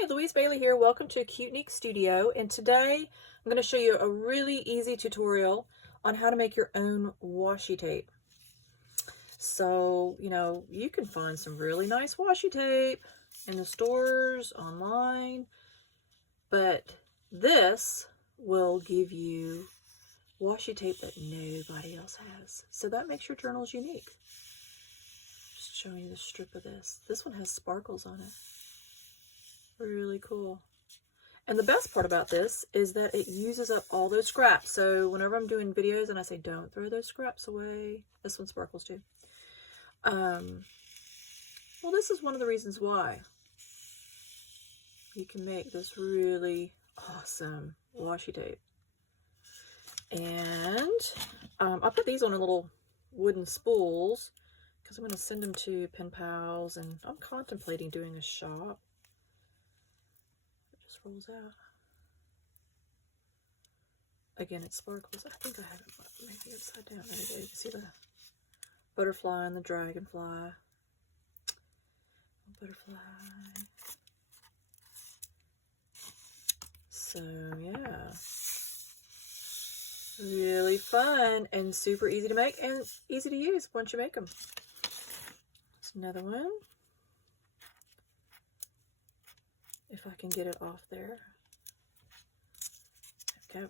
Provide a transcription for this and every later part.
Hi, Louise Bailey here. Welcome to Cute Neek Studio, and today I'm going to show you a really easy tutorial on how to make your own washi tape. So, you can find some really nice washi tape in the stores, online, but this will give you washi tape that nobody else has. So that makes your journals unique. Just showing you the strip of this. This one has sparkles on it. Really cool. And the best part about this is that it uses up all those scraps. So whenever I'm doing videos and I say don't throw those scraps away, this one sparkles too. Well, this is one of the reasons why you can make this really awesome washi tape. And I put these on a little wooden spools because I'm going to send them to pen pals, and I'm contemplating doing a shop. Rolls out. Again, it sparkles. I think I have it maybe upside down. There you go. You can see the butterfly and the dragonfly. Butterfly. So, yeah. Really fun and super easy to make and easy to use once you make them. There's another one. If I can get it off there. Okay.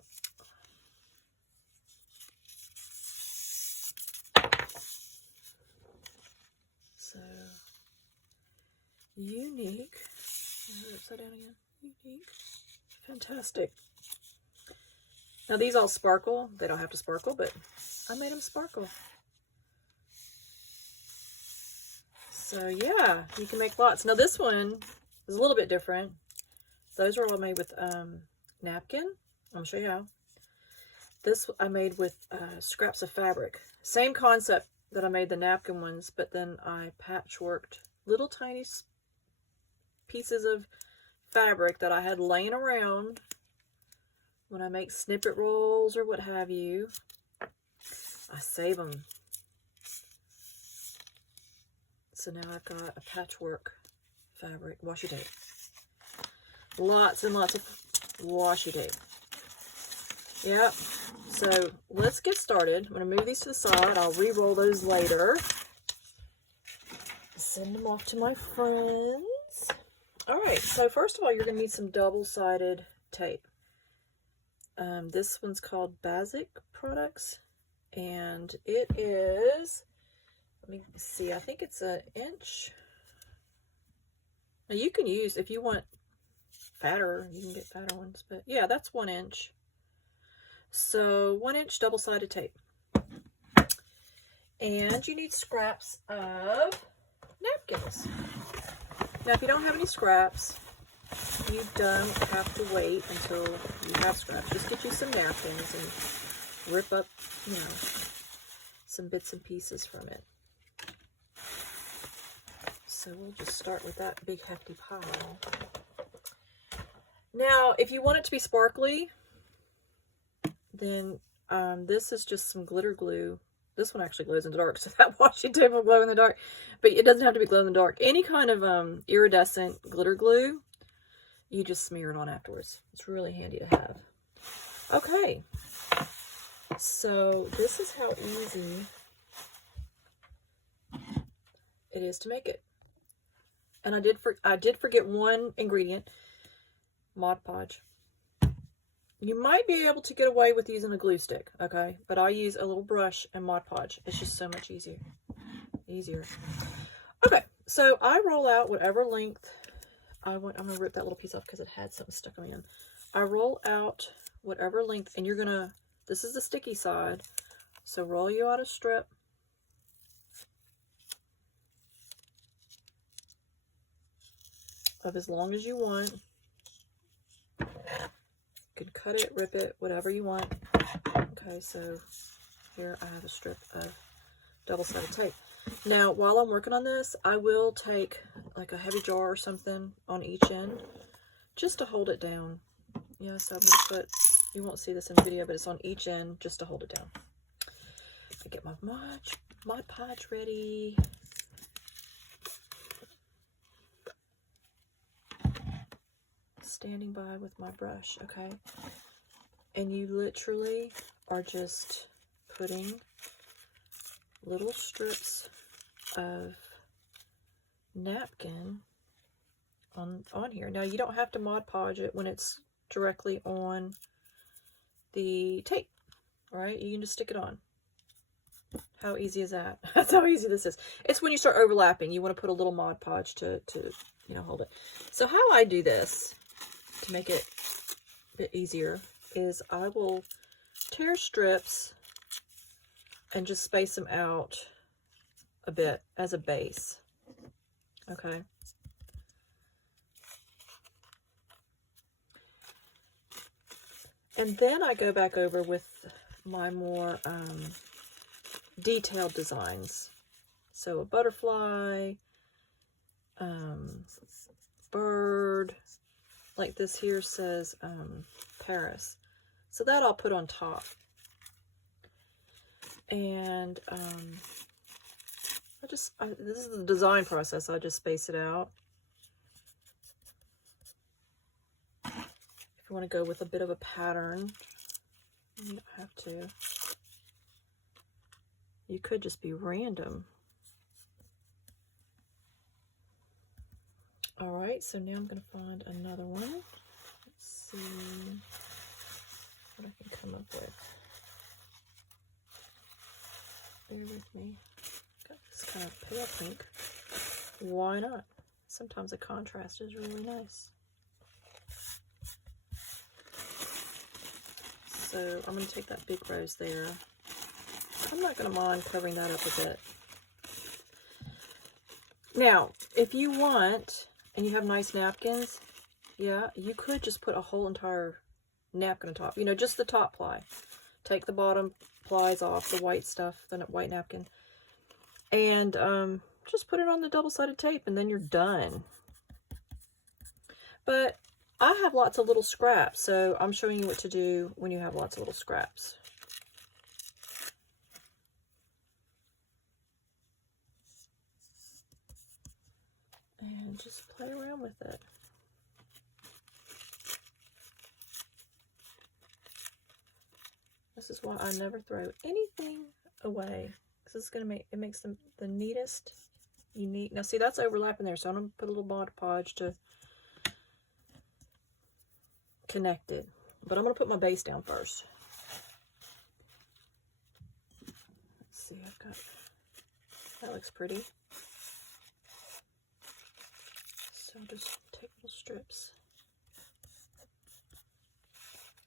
So, unique. Upside down again. Unique. Fantastic. Now these all sparkle. They don't have to sparkle, but I made them sparkle. So yeah, you can make lots. Now this one is a little bit different. Those are all made with napkin. I'm going to show you how. This I made with scraps of fabric. Same concept that I made the napkin ones, but then I patchworked little tiny pieces of fabric that I had laying around when I make snippet rolls or what have you. I save them. So now I've got a patchwork fabric washi tape. Lots and lots of washi tape. Yep. So let's get started. I'm going to move these to the side. I'll re-roll those later. Send them off to my friends. All right. So first of all, you're going to need some double-sided tape. This one's called Basic Products, and it is, let me see, I think it's an inch. Now you can use, if you want fatter, you can get fatter ones, but yeah, that's 1 inch. So 1 inch double-sided tape. And you need scraps of napkins. Now if you don't have any scraps, you don't have to wait until you have scraps. Just get you some napkins and rip up, some bits and pieces from it. So we'll just start with that big hefty pile. Now, if you want it to be sparkly, then this is just some glitter glue. This one actually glows in the dark, so that washi tape will glow in the dark. But it doesn't have to be glow in the dark. Any kind of iridescent glitter glue, you just smear it on afterwards. It's really handy to have. Okay, so this is how easy it is to make it. And I did forget one ingredient, Mod Podge. You might be able to get away with using a glue stick, okay? But I use a little brush and Mod Podge. It's just so much easier. Okay, so I roll out whatever length I want. I'm gonna rip that little piece off because it had something stuck on the end. I roll out whatever length, and you're gonna, this is the sticky side, so roll you out a strip. Of as long as you want. You can cut it, rip it, whatever you want. Okay, so here I have a strip of double-sided tape. Now, while I'm working on this, I will take like a heavy jar or something on each end just to hold it down. Yes, I'm going to put, you won't see this in the video, but it's on each end just to hold it down. I get my Mod Podge ready. standing by with my brush, okay? And you literally are just putting little strips of napkin on here. Now, you don't have to Mod Podge it when it's directly on the tape, right? You can just stick it on. How easy is that? That's how easy this is. It's when you start overlapping, you want to put a little Mod Podge to you know, hold it. So how I do this to make it a bit easier is I will tear strips and just space them out a bit as a base. Okay. And then I go back over with my more detailed designs. So a butterfly, bird, like this here says Paris. So that I'll put on top. And this is the design process. I just space it out. If you want to go with a bit of a pattern, you don't have to. You could just be random. All right, so now I'm going to find another one. Let's see what I can come up with. Bear with me. Got this kind of pale pink. Why not? Sometimes the contrast is really nice. So I'm going to take that big rose there. I'm not going to mind covering that up a bit. Now, if you want, and you have nice napkins, yeah, you could just put a whole entire napkin on top. You know, just the top ply. Take the bottom plies off, the white stuff, the white napkin, and just put it on the double-sided tape, and then you're done. But I have lots of little scraps, so I'm showing you what to do when you have lots of little scraps. And just play around with it. This is why I never throw anything away. This is gonna make it makes them the neatest, unique. Now see, that's overlapping there, so I'm gonna put a little Mod Podge to connect it. But I'm gonna put my base down first. Let's see, I've got that looks pretty. So just take little strips.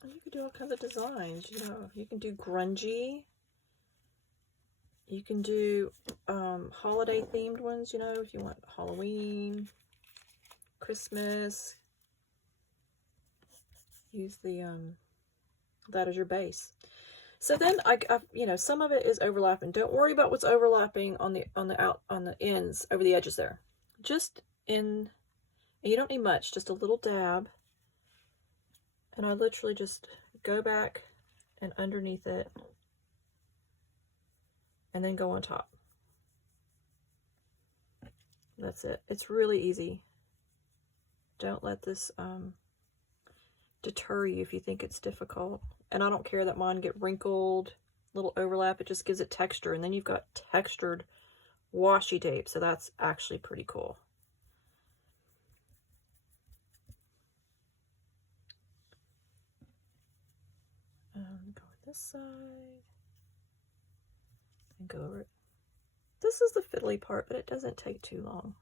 And you could do all kinds of designs, you know. You can do grungy. You can do holiday themed ones, you know, if you want Halloween, Christmas. Use the that as your base. So then I you know, some of it is overlapping. Don't worry about what's overlapping on the ends, over the edges there. Just in, and you don't need much, just a little dab. And I literally just go back and underneath it and then go on top. That's it. It's really easy. Don't let this deter you if you think it's difficult. And I don't care that mine get wrinkled, little overlap. It just gives it texture. And then you've got textured washi tape. So that's actually pretty cool. Go on this side and go over it. This is the fiddly part, but it doesn't take too long.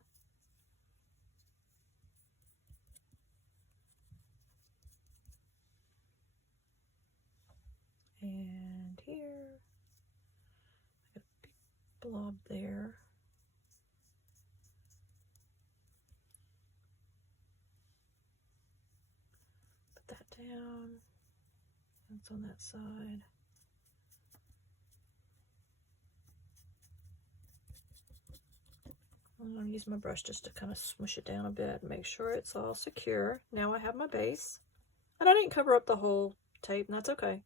And here, a big blob there. Put that down. That's on that side. I'm going to use my brush just to kind of smush it down a bit and make sure it's all secure. Now I have my base. And I didn't cover up the whole tape, and that's okay.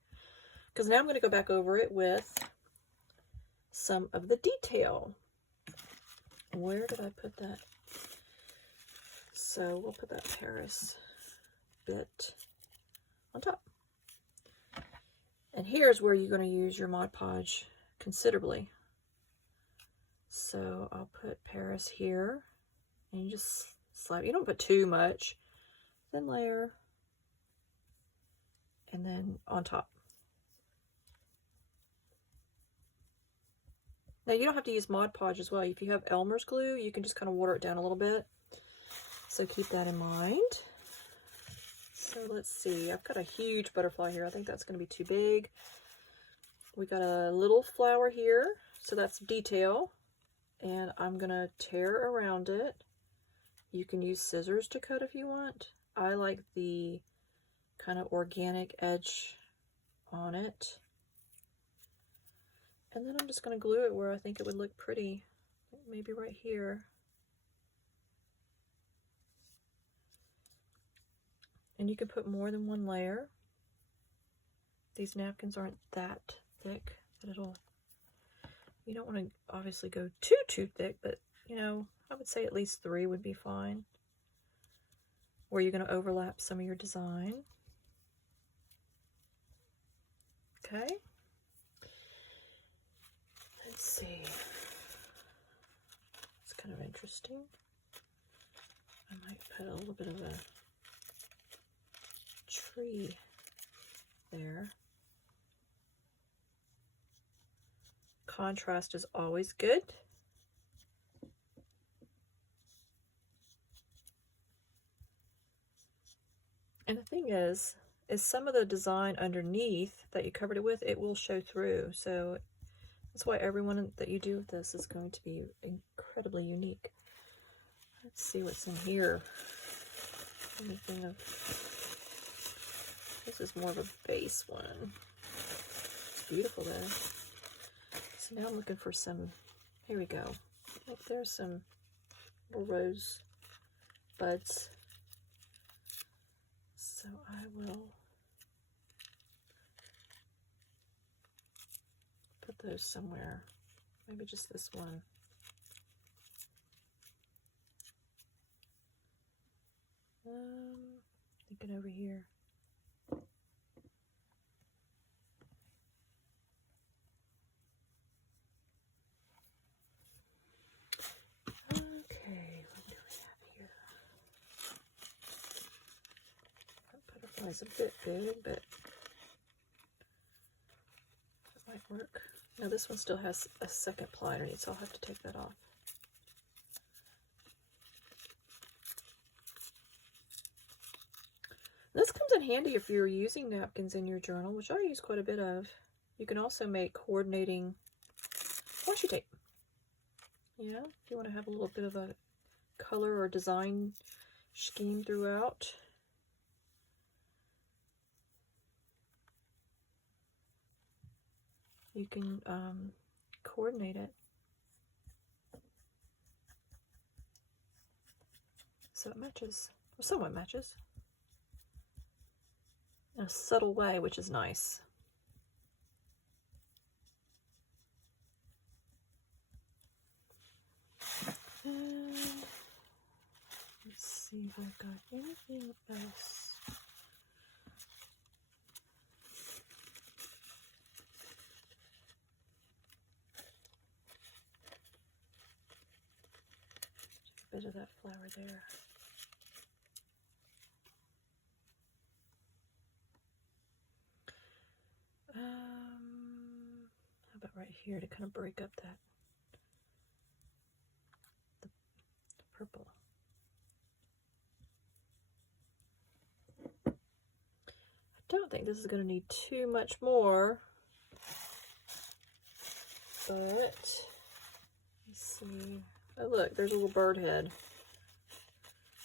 Because now I'm going to go back over it with some of the detail. Where did I put that? So we'll put that Paris bit on top. And here's where you're going to use your Mod Podge considerably. So I'll put Paris here, and you just slide. You don't put too much. Then layer, and then on top. Now you don't have to use Mod Podge as well. If you have Elmer's glue, you can just kind of water it down a little bit. So keep that in mind. So let's see, I've got a huge butterfly here. I think that's going to be too big. We got a little flower here, so that's detail. And I'm going to tear around it. You can use scissors to cut if you want. I like the kind of organic edge on it. And then I'm just going to glue it where I think it would look pretty. Maybe right here. And you can put more than one layer. These napkins aren't that thick that it'll, you don't want to obviously go too thick, but you know, I would say at least 3 would be fine. Where you're going to overlap some of your design. Okay. Let's see. It's kind of interesting. I might put a little bit of a tree there. Contrast is always good. And the thing is some of the design underneath that you covered it with, it will show through. So that's why everyone that you do with this is going to be incredibly unique. Let's see what's in here. Anything of, this is more of a base one. It's beautiful though. So now I'm looking for some, here we go. I think there's some little rose buds. So I will put those somewhere. Maybe just this one. Thinking over here. Okay, what do we have here? That butterfly's a bit big, but it might work. Now this one still has a second ply underneath, so I'll have to take that off. This comes in handy if you're using napkins in your journal, which I use quite a bit of. You can also make coordinating washi tape. You know, if you want to have a little bit of a color or design scheme throughout. You can coordinate it so it matches, or somewhat matches, in a subtle way, which is nice. And let's see if I've got anything else. Just a bit of that flower there. How about right here to kind of break up that the purple. I don't think this is going to need too much more, but let's see. Oh look, there's a little bird head.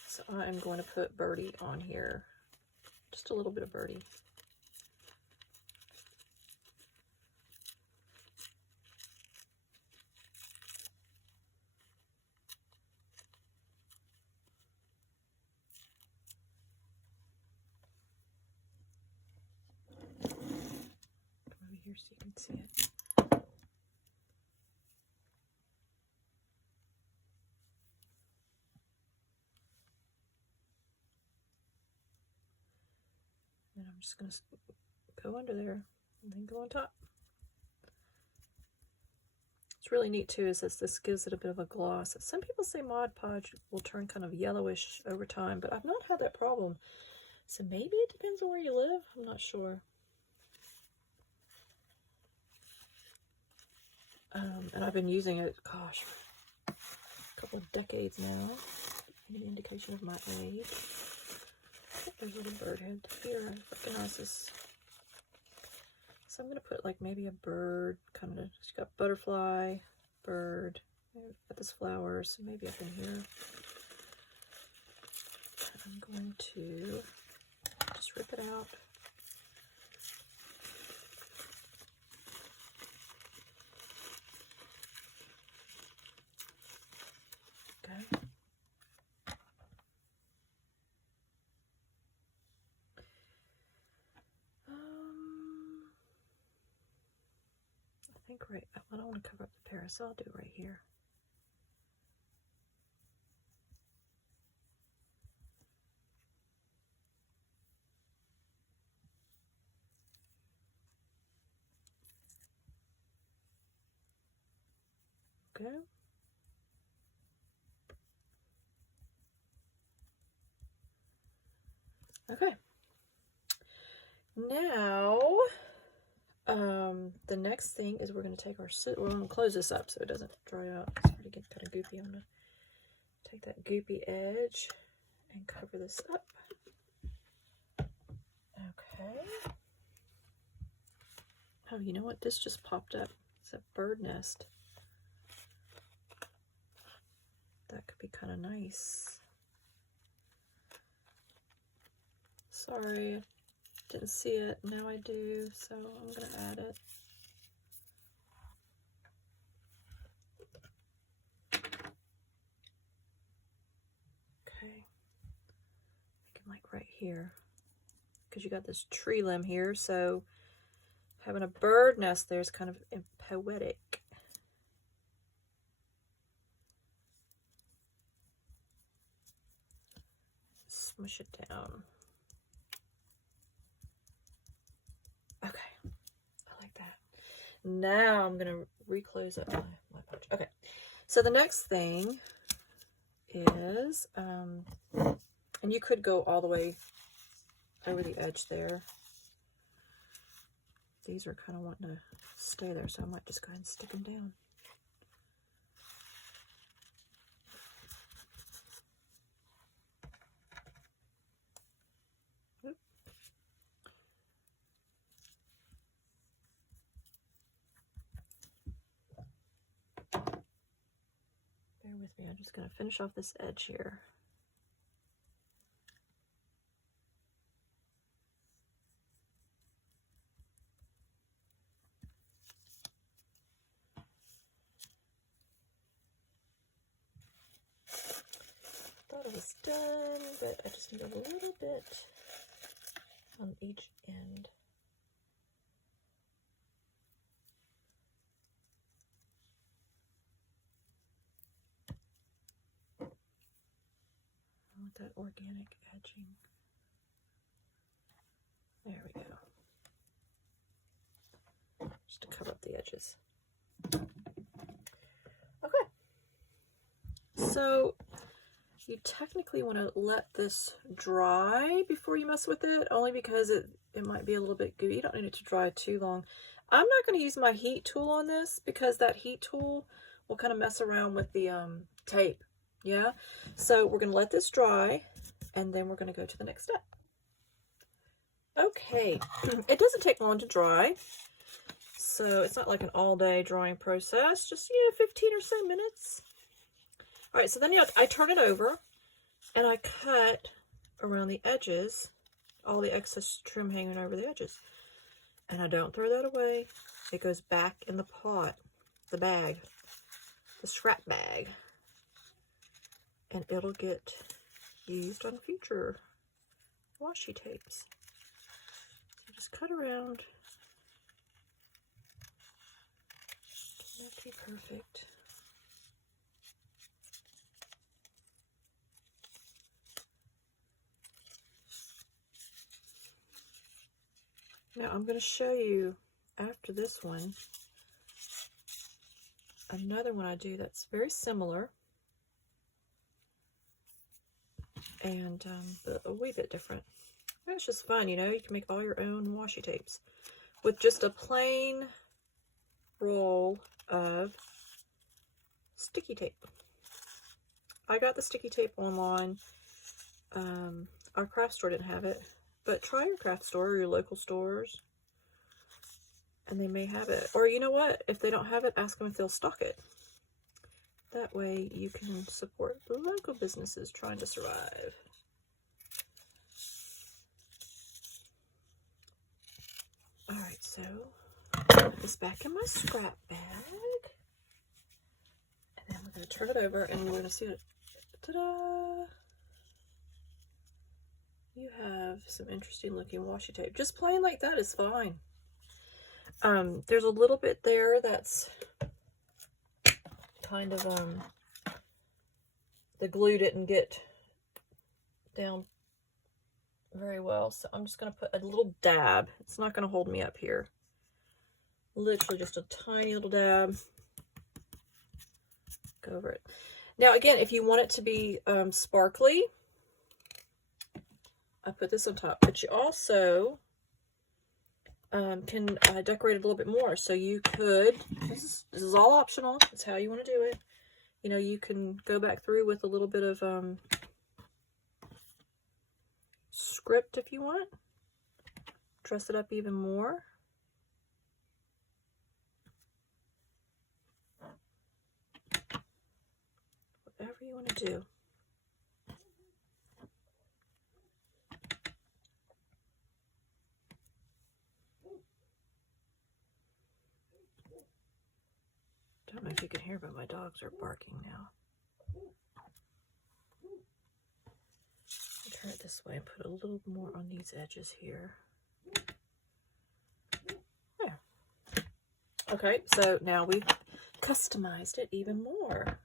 So I'm going to put Birdie on here. Just a little bit of Birdie. Here so you can see it. And I'm just going to go under there and then go on top. What's really neat too is this gives it a bit of a gloss. Some people say Mod Podge will turn kind of yellowish over time, but I've not had that problem. So maybe it depends on where you live. I'm not sure. And I've been using it, gosh, a couple of decades now. An indication of my age. There's a little bird head here. I recognize this. So I'm going to put like maybe a bird, kind of, it's got butterfly, bird, got this flower, so maybe up in here. I'm going to just rip it out. Okay. I think right, I don't want to cover up the pear, so I'll do right here. Okay. Okay. Now, the next thing is we're going to take our, we're going to close this up so it doesn't dry out. It's already getting kind of goopy. I'm going to take that goopy edge and cover this up. Okay. Oh, you know what? This just popped up. It's a bird nest. That could be kind of nice. Sorry, didn't see it. Now I do, so I'm going to add it. Okay. Make it like right here. Because you got this tree limb here, so having a bird nest there is kind of poetic. Smush it down. Okay, I like that. Now I'm gonna reclose up my pouch. Okay, so the next thing is, and you could go all the way over the edge there. These are kind of wanting to stay there, so I might just go ahead and stick them down. Bear with me, I'm just going to finish off this edge here. Thought it was done, but I just need a little bit on each end. I want that organic edging. There we go. Just to cover up the edges. Okay. So you technically want to let this dry before you mess with it, only because it might be a little bit gooey. You don't need it to dry too long. I'm not going to use my heat tool on this because that heat tool will kind of mess around with the tape. Yeah, so we're going to let this dry and then we're going to go to the next step. Okay, it doesn't take long to dry, so it's not like an all-day drying process, just 15 or so minutes. All right, so then I turn it over and I cut around the edges, all the excess trim hanging over the edges, and I don't throw that away. It goes back in the pot, the bag, the scrap bag, and it'll get used on future washi tapes. So just cut around. Not be perfect. Now I'm going to show you after this one another one I do that's very similar and but a wee bit different. It's just fun, you know, you can make all your own washi tapes with just a plain roll of sticky tape. I got the sticky tape online. Our craft store didn't have it, but try your craft store or your local stores and they may have it. Or you know what? If they don't have it, ask them if they'll stock it. That way you can support local businesses trying to survive. All right, so put this back in my scrap bag. And then we're going to turn it over and we're going to see it. Ta-da! You have some interesting looking washi tape. Just plain like that is fine. There's a little bit there that's kind of, the glue didn't get down very well, so I'm just going to put a little dab. It's not going to hold me up here. Literally just a tiny little dab. Go over it. Now again, if you want it to be sparkly, I put this on top, but you also can decorate it a little bit more. So you could, this is all optional, it's how you want to do it. You know, you can go back through with a little bit of script if you want. Dress it up even more. Whatever you want to do. Don't know if you can hear, but my dogs are barking now. I'll turn it this way and put a little more on these edges here. There. Okay, so now we've customized it even more.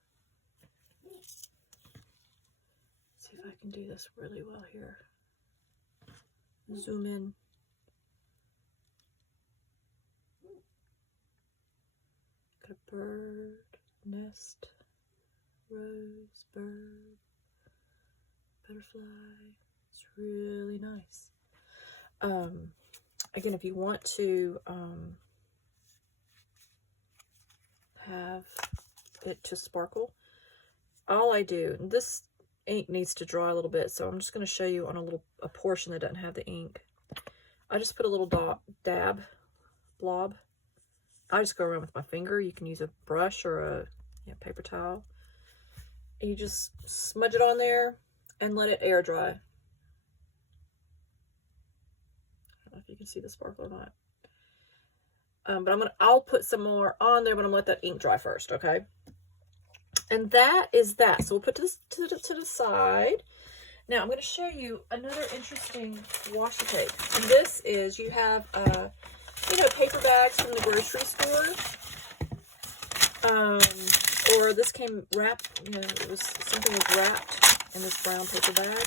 See if I can do this really well here. Zoom in. Got a bird, nest, rose, bird, butterfly. It's really nice. Again, if you want to have it to sparkle, all I do, this ink needs to dry a little bit, so I'm just going to show you on a portion that doesn't have the ink. I just put a little blob. I just go around with my finger. You can use a brush or a paper towel. And you just smudge it on there and let it air dry. I don't know if you can see the sparkle or not. But I'll put some more on there, but I'm gonna let that ink dry first, okay? And that is that. So we'll put this to the side. Now I'm going to show you another interesting washi tape. And this is, you have you know, paper bags from the grocery store. Or this came wrapped, you know, something was wrapped in this brown paper bag.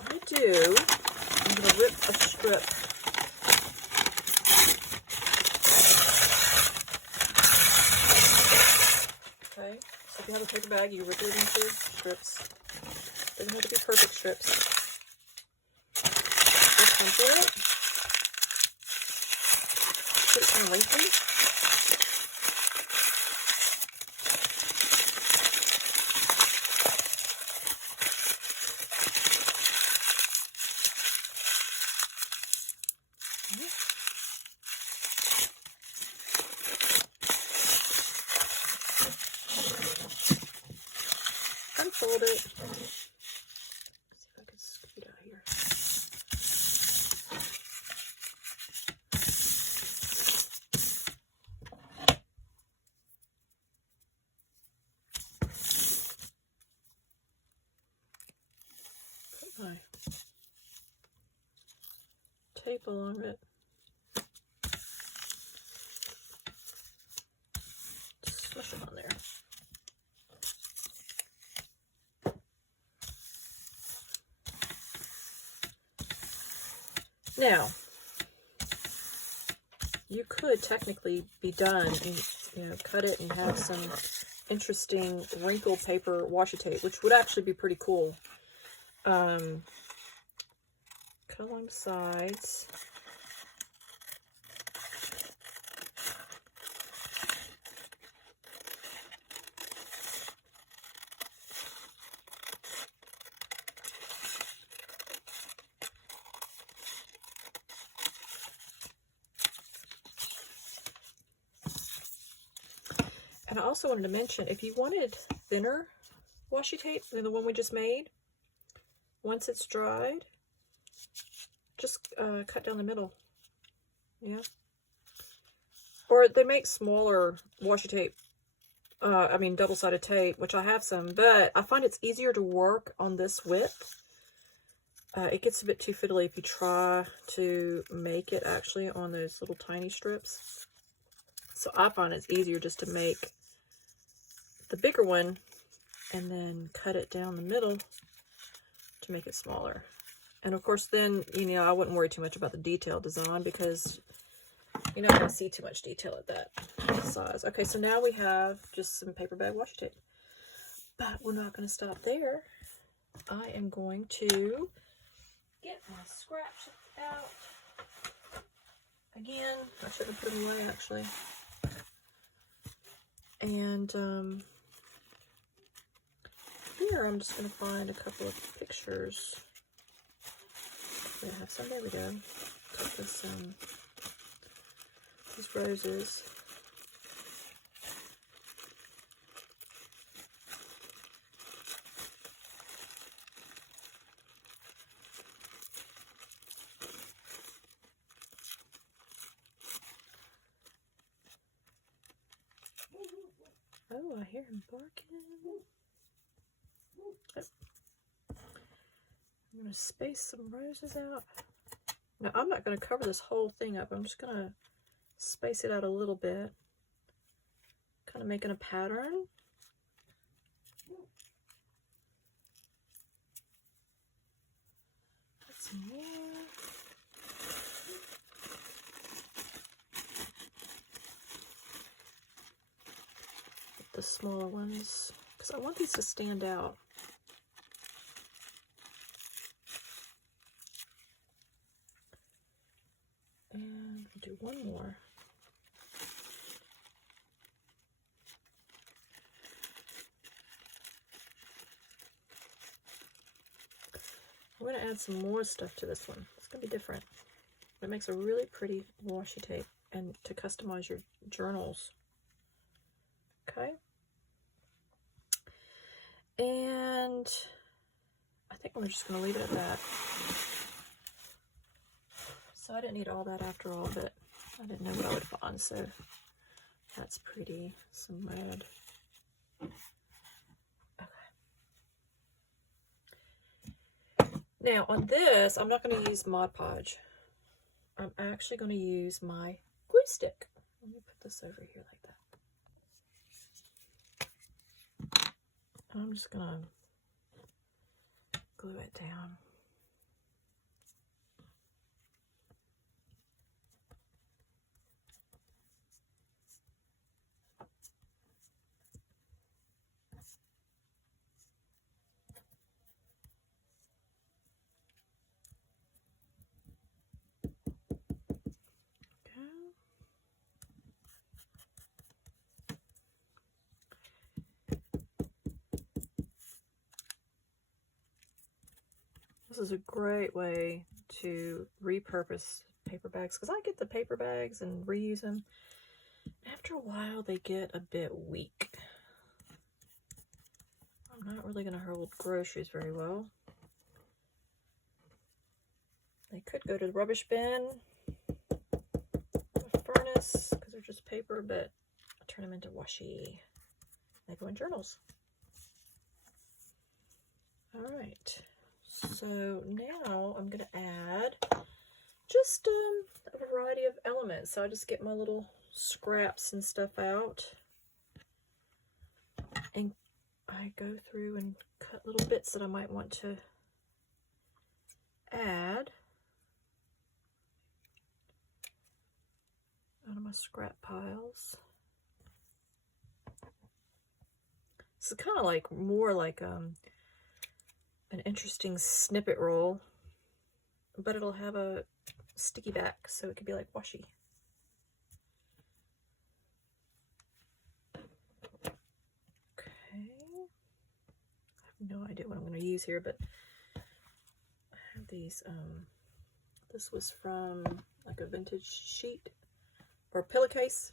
What I do, I'm going to rip a strip. Okay, so if you have a paper bag, you rip it into strips. Doesn't have to be perfect strips. Just into it. Put it kind of lengthy. Unfold it. See if I can scoop it out here. Put my tape along it. Smush it on there. Now, you could technically be done and, you know, cut it and have some interesting wrinkle paper washi tape, which would actually be pretty cool. Cut along the sides. And I also wanted to mention, if you wanted thinner washi tape than the one we just made, once it's dried, just cut down the middle. Yeah. Or they make smaller washi tape, I mean double-sided tape, which I have some, but I find it's easier to work on this width. It gets a bit too fiddly if you try to make it actually on those little tiny strips. So I find it's easier just to make the bigger one and then cut it down the middle to make it smaller. And of course then, you know, I wouldn't worry too much about the detail design because you're not going to see too much detail at that size. Okay, so now we have just some paper bag washi tape. But we're not going to stop there. I am going to get my scraps out. Again, I should have put them away actually. And here I'm just going to find a couple of pictures. I have some. There we go. Take this, these roses. Oh, I hear him barking. Oh. I'm going to space some roses out. Now, I'm not going to cover this whole thing up. I'm just going to space it out a little bit. Kind of making a pattern. Put some more. The smaller ones, because I want these to stand out. And we'll do one more. We're going to add some more stuff to this one. It's going to be different. It makes a really pretty washi tape and to customize your journals. Okay. And I think we're just going to leave it at that. So I didn't need all that after all, but I didn't know what I would find, so that's pretty. Some red. Okay. Now on this, I'm not going to use Mod Podge. I'm actually going to use my glue stick. Let me put this over here like that. I'm just going to glue it down. This is a great way to repurpose paper bags, because I get the paper bags and reuse them. After a while, they get a bit weak. I'm not really going to hold groceries very well. They could go to the rubbish bin, the furnace, because they're just paper, but I turn them into washi. They go in journals. All right. So now I'm going to add just a variety of elements. So I just get my little scraps and stuff out, and I go through and cut little bits that I might want to add. one of my scrap piles. This is kind of like more like an interesting snippet roll, but it'll have a sticky back, so it could be like washi. Okay, I have no idea what I'm going to use here, but I have these. This was from like a vintage sheet or pillowcase.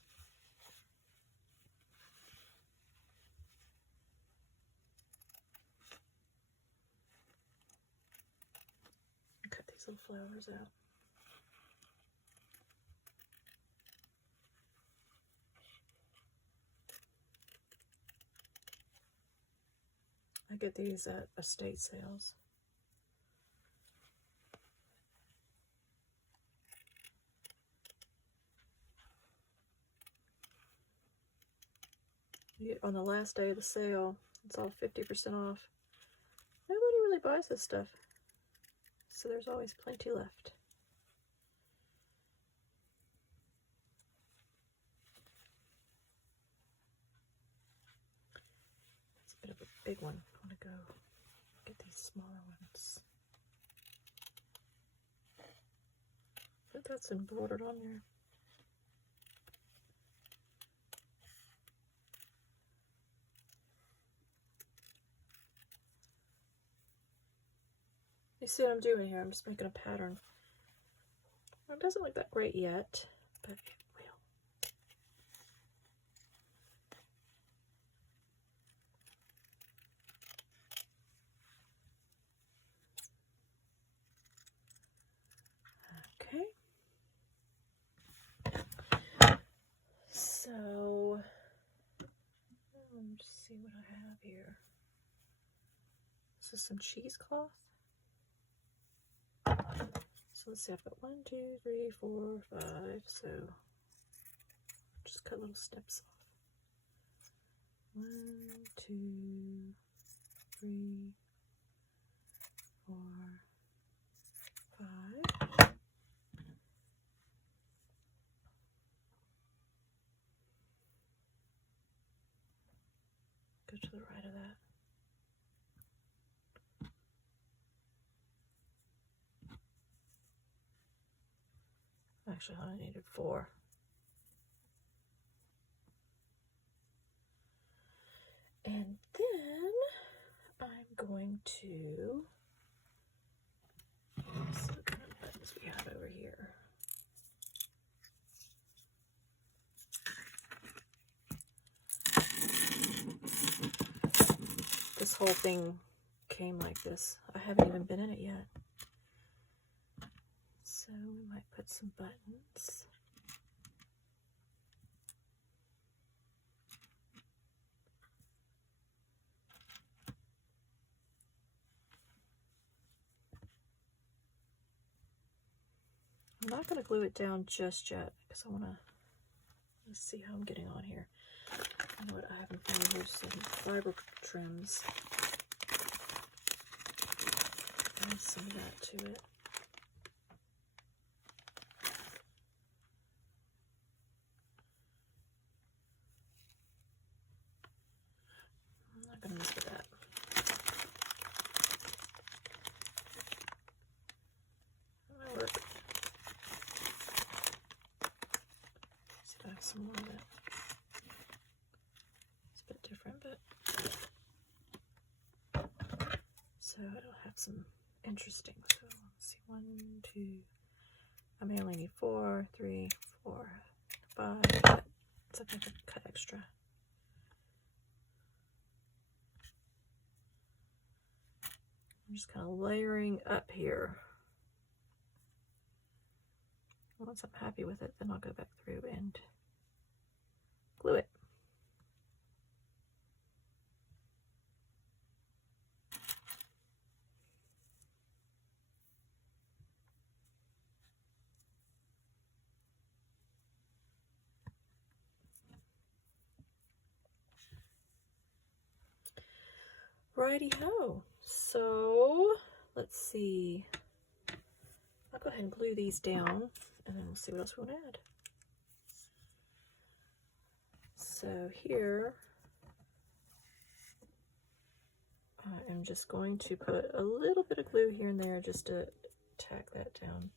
Cut these little flowers out. I get these at estate sales. On the last day of the sale, it's all 50% off. Nobody really buys this stuff, so there's always plenty left. It's a bit of a big one. I want to go get these smaller ones. But that's embroidered on there. You see what I'm doing here? I'm just making a pattern. It doesn't look that great yet, but it will. Okay. So, let's see what I have here. This is some cheesecloth. So let's see, I've got 1, 2, 3, 4, 5, so just cut little snips off. 1, 2, 3, 4, 5. Go to the right of that. Actually, I needed 4. And then I'm going to see what kind of buttons we have over here. This whole thing came like this. I haven't even been in it yet. So we might put some buttons. I'm not going to glue it down just yet because I want to see how I'm getting on here. You know what I have in front of here? Some fiber trims. Add some of that to it. I'm not going to mess with that. That might work. See if I have some more of it. It's a bit different, but so it'll have some interesting. So let's see, 1, 2. I may only need 4, 3, 4, 5. But it's like I could cut extra. I'm just kind of layering up here. Once I'm happy with it, then I'll go back through and glue it. Righty-ho. So, let's see. I'll go ahead and glue these down, and then we'll see what else we want to add. So here, I am just going to put a little bit of glue here and there just to tack that down.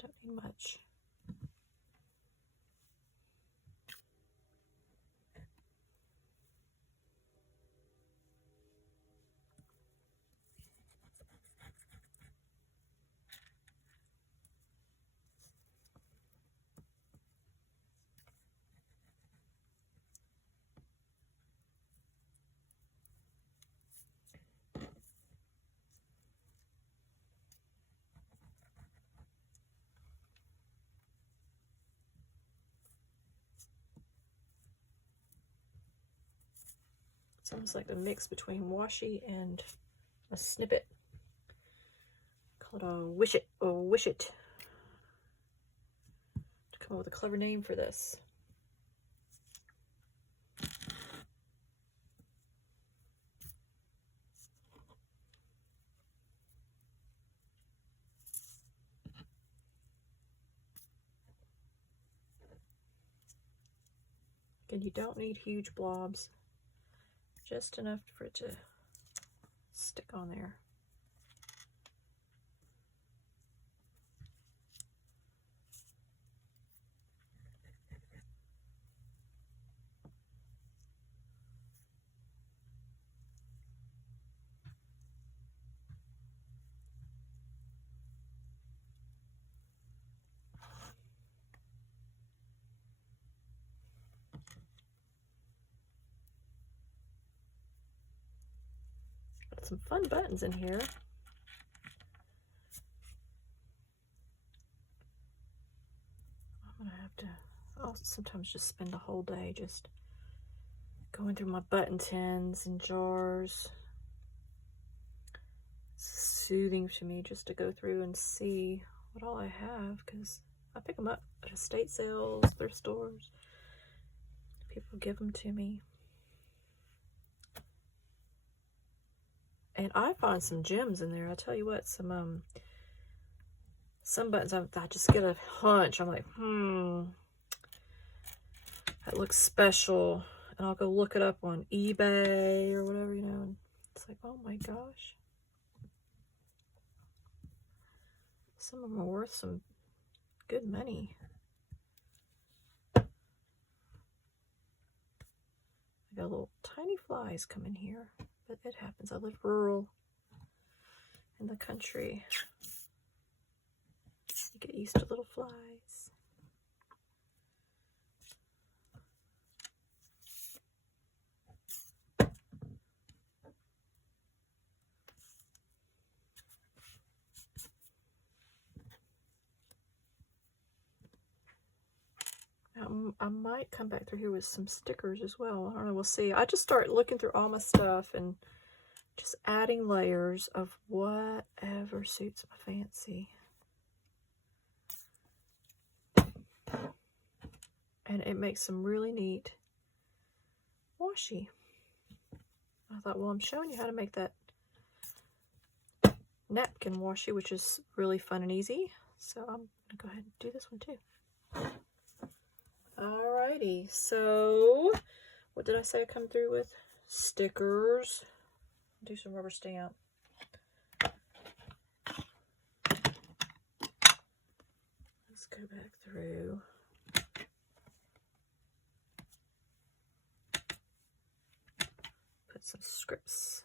Don't need much. It's almost like a mix between washi and a snippet. Call it a wish it. To come up with a clever name for this. And you don't need huge blobs, just enough for it to stick on there. Got some fun buttons in here. I'm gonna have to, I'll sometimes just spend a whole day just going through my button tins and jars. It's soothing to me just to go through and see what all I have, because I pick them up at estate sales, thrift stores. People give them to me. And I find some gems in there. I tell you what, some buttons I just get a hunch. I'm like, that looks special. And I'll go look it up on eBay or whatever, you know. And it's like, oh my gosh. Some of them are worth some good money. I got little tiny flies come in here. But it happens. I live rural in the country. You get used to little flies. I might come back through here with some stickers as well. I don't know, we'll see. I just start looking through all my stuff and just adding layers of whatever suits my fancy. And it makes some really neat washi. I thought, well, I'm showing you how to make that napkin washi, which is really fun and easy. So I'm going to go ahead and do this one too. Alrighty, so what did I say I come through with? Stickers. Do some rubber stamp. Let's go back through. Put some scripts.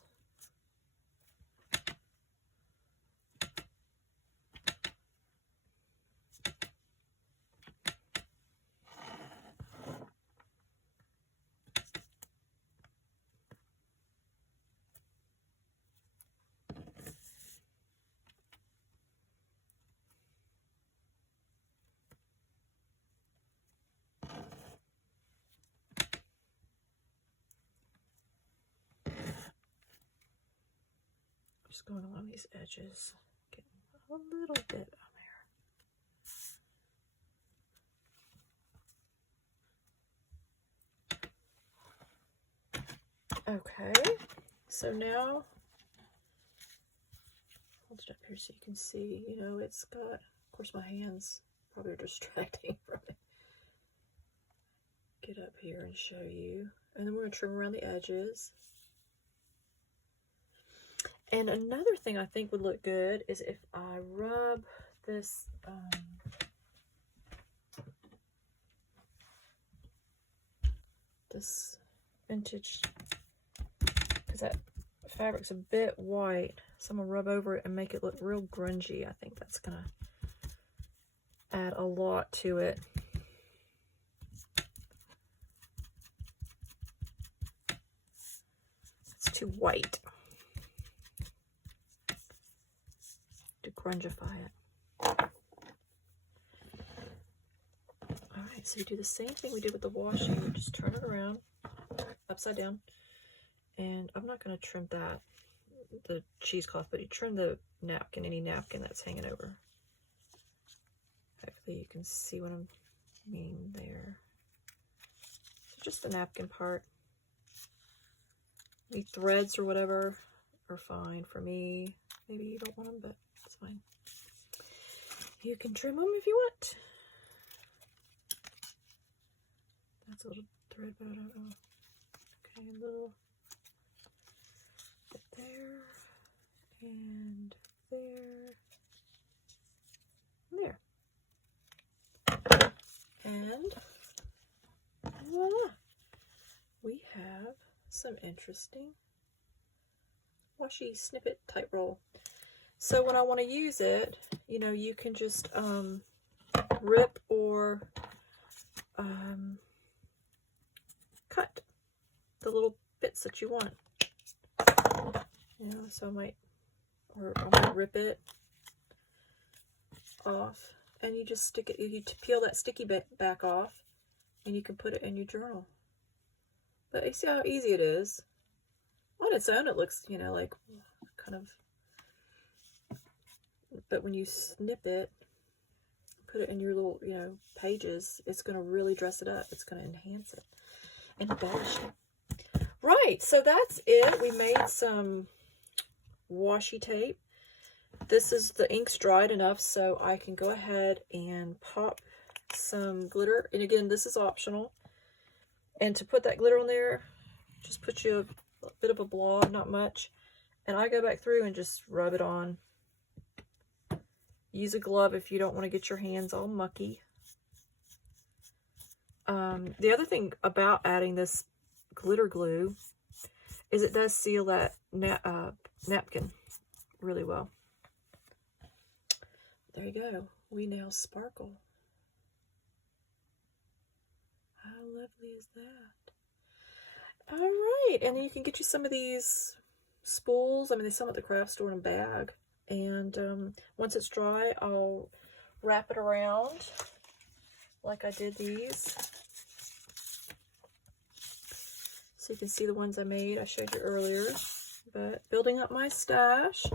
Just going along these edges, getting a little bit on there. Okay, so now, hold it up here so you can see, you know, it's got, of course my hands probably distracting from it. Get up here and show you. And then we're going to trim around the edges. And another thing I think would look good is if I rub this this vintage, because that fabric's a bit white, so I'm gonna rub over it and make it look real grungy. I think that's gonna add a lot to it. It's too white to grungify it. Alright, so we do the same thing we did with the washi. We just turn it around, upside down. And I'm not going to trim that, the cheesecloth, but you trim the napkin, any napkin that's hanging over. Hopefully you can see what I'm meaning there. So just the napkin part. Any threads or whatever are fine for me. Maybe you don't want them, but it's fine. You can trim them if you want. That's a little thread, but I don't know. Okay, a little bit there, and there, and there. And voila! We have some interesting washi snippet type roll. So when I want to use it, you know, you can just rip or cut the little bits that you want. You know, so I might rip it off, and you just stick it. You peel that sticky bit back off, and you can put it in your journal. But you see how easy it is. On its own, it looks, you know, like kind of. But when you snip it, put it in your little, you know, pages, it's going to really dress it up. It's going to enhance it and embellish it. Right, so that's it. We made some washi tape. This is, the ink's dried enough, so I can go ahead and pop some glitter. And again, this is optional. And to put that glitter on there, just put you a bit of a blob, not much. And I go back through and just rub it on. Use a glove if you don't want to get your hands all mucky. The other thing about adding this glitter glue is it does seal that napkin really well. There you go. We now sparkle. How lovely is that? All right, and then you can get you some of these spools. I mean, they sell them at the craft store in a bag. And once it's dry, I'll wrap it around like I did these. So you can see the ones I made. I showed you earlier. But building up my stash.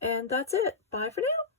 And that's it. Bye for now.